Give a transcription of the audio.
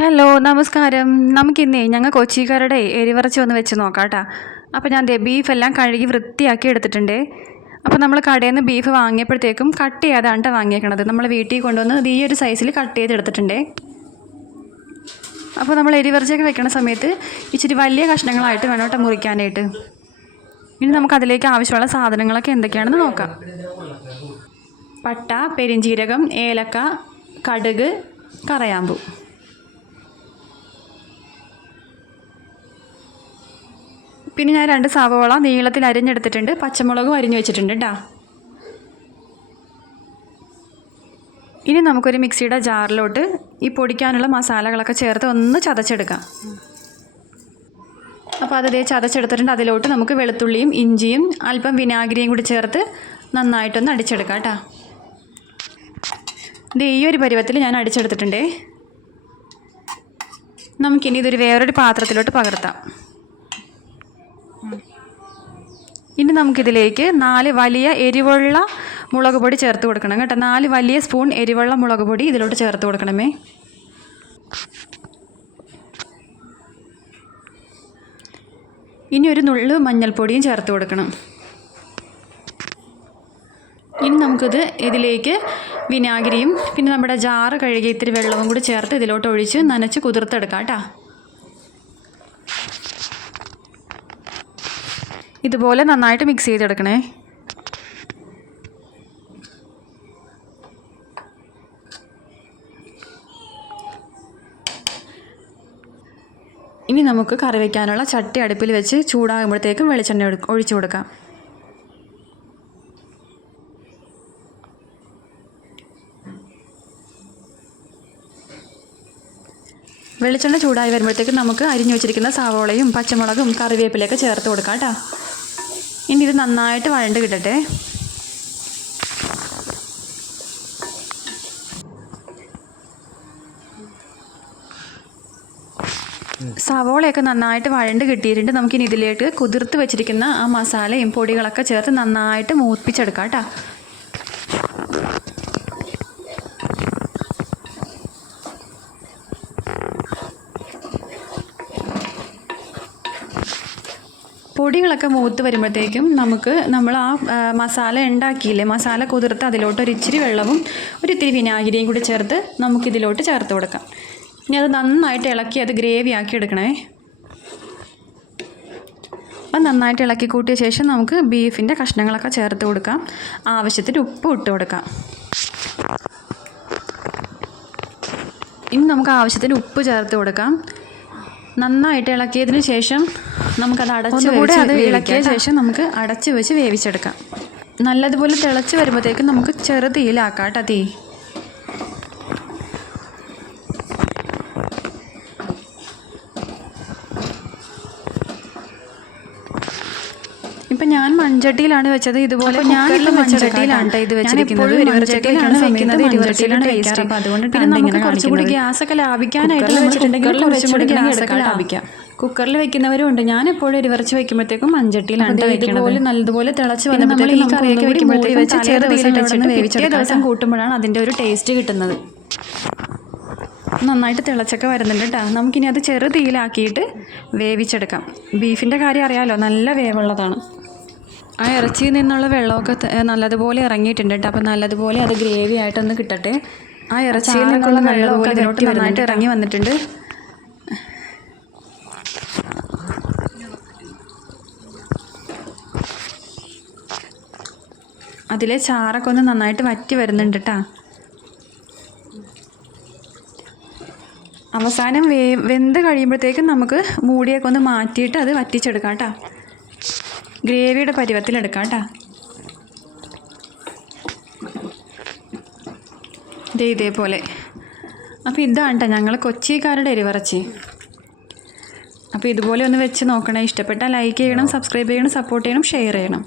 Hello നമസ്കാരം. നമുക്കിന്നേ ഞങ്ങൾ കൊച്ചിക്കാരുടെ എരിവിറച്ചി ഒന്ന് വെച്ച് നോക്കാം കേട്ടോ അപ്പോൾ ഞാൻ ബീഫെല്ലാം കഴുകി വൃത്തിയാക്കി എടുത്തിട്ടുണ്ട്. അപ്പോൾ നമ്മൾ കടയിൽ നിന്ന് ബീഫ് വാങ്ങിയപ്പോഴത്തേക്കും കട്ട് ചെയ്യാതാണ് വാങ്ങിയേക്കണത്. നമ്മൾ വീട്ടിൽ കൊണ്ടുവന്ന് ഈ ഒരു സൈസിൽ കട്ട് ചെയ്തെടുത്തിട്ടുണ്ട് അപ്പോൾ നമ്മൾ എരിവിറച്ചിയൊക്കെ വെക്കുന്ന സമയത്ത് ഇച്ചിരി വലിയ കഷ്ണങ്ങളായിട്ട് വേണം മുറിക്കാനായിട്ട്. ഇനി നമുക്ക് അതിലേക്ക് ആവശ്യമുള്ള സാധനങ്ങളൊക്കെ എന്തൊക്കെയാണെന്ന് നോക്കാം. പട്ട പെരിഞ്ചീരകം ഏലക്ക കടുക് കറയാമ്പൂ. പിന്നെ ഞാൻ രണ്ട് സവോള നീളത്തിൽ അരിഞ്ഞെടുത്തിട്ടുണ്ട്. പച്ചമുളകും അരിഞ്ഞു വെച്ചിട്ടുണ്ട് കേട്ടോ ഇനി നമുക്കൊരു മിക്സിയുടെ ജാറിലോട്ട് ഈ പൊടിക്കാനുള്ള മസാലകളൊക്കെ ചേർത്ത് ഒന്ന് ചതച്ചെടുക്കാം. അപ്പോൾ അത് ചതച്ചെടുത്തിട്ടുണ്ട്. അതിലോട്ട് നമുക്ക് വെളുത്തുള്ളിയും ഇഞ്ചിയും അല്പം വിനാഗിരിയും കൂടി ചേർത്ത് നന്നായിട്ടൊന്ന് അടിച്ചെടുക്കാം കേട്ടോ ഇത് ഈ ഒരു പരുവത്തിൽ ഞാൻ അടിച്ചെടുത്തിട്ടുണ്ടേ. നമുക്കിനി ഇതൊരു വേറൊരു പാത്രത്തിലോട്ട് പകർത്താം. ഇനി നമുക്കിതിലേക്ക് നാല് വലിയ എരിവുള്ള മുളക് പൊടി ചേർത്ത് കൊടുക്കണം കേട്ടോ. നാല് വലിയ സ്പൂൺ എരിവുള്ള മുളക് പൊടി ഇതിലോട്ട് ചേർത്ത് കൊടുക്കണമേ. ഇനി ഒരു നുള്ളു മഞ്ഞൾപ്പൊടിയും ചേർത്ത് കൊടുക്കണം. ഇനി നമുക്കിത് ഇതിലേക്ക് വിനാഗിരിയും പിന്നെ നമ്മുടെ ജാറ് കഴുകി ഇത്തിരി വെള്ളവും കൂടി ചേർത്ത് ഇതിലോട്ട് ഒഴിച്ച് നനച്ച് കുതിർത്തെടുക്കാം കേട്ടോ. ഇതുപോലെ നന്നായിട്ട് മിക്സ് ചെയ്തെടുക്കണേ. ഇനി നമുക്ക് കറി വയ്ക്കാനുള്ള ചട്ടി അടുപ്പിൽ വെച്ച് ചൂടാകുമ്പോഴത്തേക്കും വെളിച്ചെണ്ണ ഒഴി- ഒഴിച്ചു കൊടുക്കാം. വെളിച്ചെണ്ണ ചൂടായി വരുമ്പോഴത്തേക്കും നമുക്ക് അരിഞ്ഞു വെച്ചിരിക്കുന്ന സവോളയും പച്ചമുളകും കറിവേപ്പിലയൊക്കെ ചേർത്ത് കൊടുക്കാം കേട്ടോ. ഇനി ഇത് നന്നായിട്ട് വഴണ്ട് കിട്ടട്ടെ. സവോളയൊക്കെ നന്നായിട്ട് വഴണ്ട് കിട്ടിയിട്ടുണ്ട്. നമുക്കിനി ഇതിലേക്ക് കുതിർത്ത് വെച്ചിരിക്കുന്ന ആ മസാലയും പൊടികളൊക്കെ ചേർത്ത് നന്നായിട്ട് മൂപ്പിച്ചെടുക്കാം കേട്ടോ. പൊടികളൊക്കെ മൂത്ത് വരുമ്പോഴത്തേക്കും നമുക്ക് നമ്മൾ ആ മസാല ഉണ്ടാക്കിയില്ലേ? മസാല കുതിർത്ത് അതിലോട്ട് ഒരു ഇച്ചിരി വെള്ളവും ഒരു ഇത്തിരി വിനാഗിരിയും കൂടി ചേർത്ത് നമുക്കിതിലോട്ട് ചേർത്ത് കൊടുക്കാം. ഇനി അത് നന്നായിട്ട് ഇളക്കി അത് ഗ്രേവി ആക്കി എടുക്കണേ. അത് നന്നായിട്ട് ഇളക്കി കൂട്ടിയ ശേഷം നമുക്ക് ബീഫിന്റെ കഷ്ണങ്ങളൊക്കെ ചേർത്ത് കൊടുക്കാം. ആവശ്യത്തിന് ഉപ്പ് ഇട്ട് കൊടുക്കാം. ഇനി നമുക്ക് ആവശ്യത്തിന് ഉപ്പ് ചേർത്ത് കൊടുക്കാം. നന്നായിട്ട് ഇളക്കിയതിന് ശേഷം നമുക്കത് അടച്ച് വെച്ച് അത് ഇളക്കിയ ശേഷം നമുക്ക് അടച്ച് വെച്ച് വേവിച്ചെടുക്കാം. നല്ലതുപോലെ തിളച്ച് വരുമ്പോഴത്തേക്കും നമുക്ക് ചെറുതീയിലാക്കാം കേട്ടോ തീ. ഇപ്പം ഞാൻ മൺചട്ടിയിലാണ് വെച്ചത്. ഇതുപോലെ ഞാനിപ്പോൾ മൺചട്ടിയിലാണ് ട്ടോ ഇത് വെച്ചിരിക്കുന്നത്. ഇരുവരച്ചട്ടിയിലാണ് വെക്കുന്നത്. ഇരുവരച്ചട്ടിയിലാണ് ടേസ്റ്റ് അപ്പോൾ അതുകൊണ്ട് പിന്നെ നമുക്ക് കുറച്ചുകൂടി ഗ്യാസ് ഒക്കെ ലാഭിക്കാനായിട്ട് കുറച്ചും കൂടി ലാഭിക്കാം. കുക്കറിൽ വെക്കുന്നവരും ഉണ്ട്. ഞാൻ എപ്പോഴും ഇരുവറച്ച് വെക്കുമ്പോഴത്തേക്കും മൺചട്ടിയിലാണ് ഇതുപോലെ നല്ലതുപോലെ തിളച്ച് വന്നപ്പോൾ ഈ കറിയൊക്കെ വെക്കുമ്പോഴത്തേക്ക് വെച്ച് ചെറുതീയിൽ വേവിച്ചിട്ട് ദിവസം കൂട്ടുമ്പോഴാണ് അതിന്റെ ഒരു ടേസ്റ്റ് കിട്ടുന്നത്. നന്നായിട്ട് തിളച്ചൊക്കെ വരുന്നുണ്ട് കേട്ടോ നമുക്കിനി അത് ചെറു തീയിലാക്കിയിട്ട് വേവിച്ചെടുക്കാം. ബീഫിന്റെ കാര്യം അറിയാമല്ലോ നല്ല വേവുള്ളതാണ്. ആ ഇറച്ചിയിൽ നിന്നുള്ള വെള്ളമൊക്കെ നല്ലതുപോലെ ഇറങ്ങിയിട്ടുണ്ട് കേട്ടോ അപ്പോൾ നല്ലതുപോലെ അത് ഗ്രേവി ആയിട്ടൊന്ന് കിട്ടട്ടെ. ആ ഇറച്ചിയിൽ നിന്നുള്ള വെള്ളമൊക്കെ അതിലോട്ട് നന്നായിട്ട് ഇറങ്ങി വന്നിട്ടുണ്ട്. അതിലെ ചാറൊക്കെ ഒന്ന് നന്നായിട്ട് വറ്റി വരുന്നുണ്ട് കേട്ടോ അവസാനം വേ വെന്ത് കഴിയുമ്പോഴത്തേക്കും നമുക്ക് മൂടിയൊക്കെ ഒന്ന് മാറ്റിയിട്ട് അത് വറ്റിച്ചെടുക്കാം കേട്ടോ ഗ്രേവിയുടെ പരുവത്തിലെടുക്കാം കേട്ടോ. ദേ ഇതേപോലെ. അപ്പോൾ ഇതാണ് കേട്ടോ ഞങ്ങൾ കൊച്ചിക്കാരുടെ എരിവിറച്ചി. അപ്പോൾ ഇതുപോലെ ഒന്ന് വെച്ച് നോക്കണേ. ഇഷ്ടപ്പെട്ടാൽ ലൈക്ക് ചെയ്യണം സബ്സ്ക്രൈബ് ചെയ്യണം സപ്പോർട്ട് ചെയ്യണം ഷെയർ ചെയ്യണം.